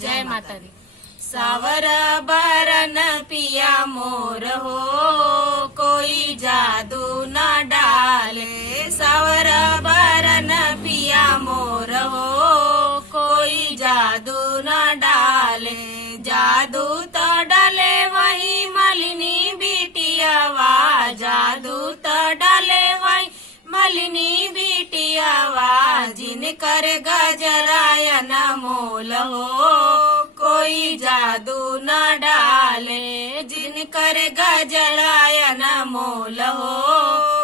जय माता दी। सावर बरन पिया मोर हो, कोई जादू न डाले। सावर बरन पिया मोर हो, कोई जादू न डाले। जादू तो डाले वही मलिनी बिटियावा, जादू तो डाले वही मलिनी बिटियावा। जिनकर गजरायन मोल हो, कोई जादू न डाले। जिनकर गजरायन मोल हो,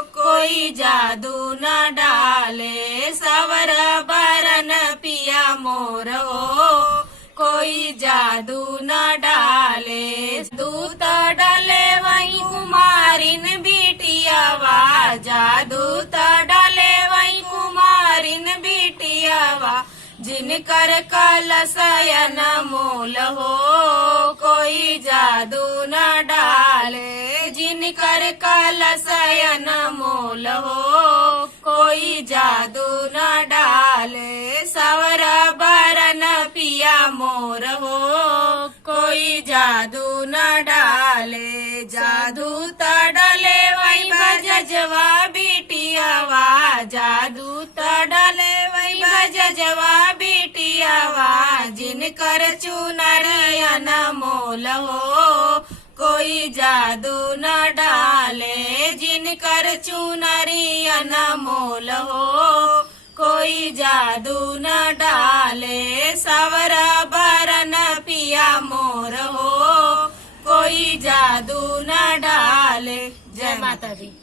कोई जादू न डाले। सावर बरन पिया मोर हो, कोई जादू न डाले। दूत डाले वही कुमारिन बिटियावा, जादू तो डाले वही कुमारिन बिटियावा। जिनकर कलशयन मोल हो, कोई जादू न डाले। जिनकर कलशयन मोल हो, कोई जादू न डाले। सावर बरन पिया मोर हो, कोई जादू न डाले। जादू तो डाले वही भजवा बिटियावा, जादू तो डाले वही भजवा बिटियावा। जिनकर चुनरियन मोल हो, कोई जादू न डाले। जिनकर चुनरियन मोल हो, कोई जादू न डाले। सावर बरन पिया मोर हो, कोई जादू न डाले। जय माता दी।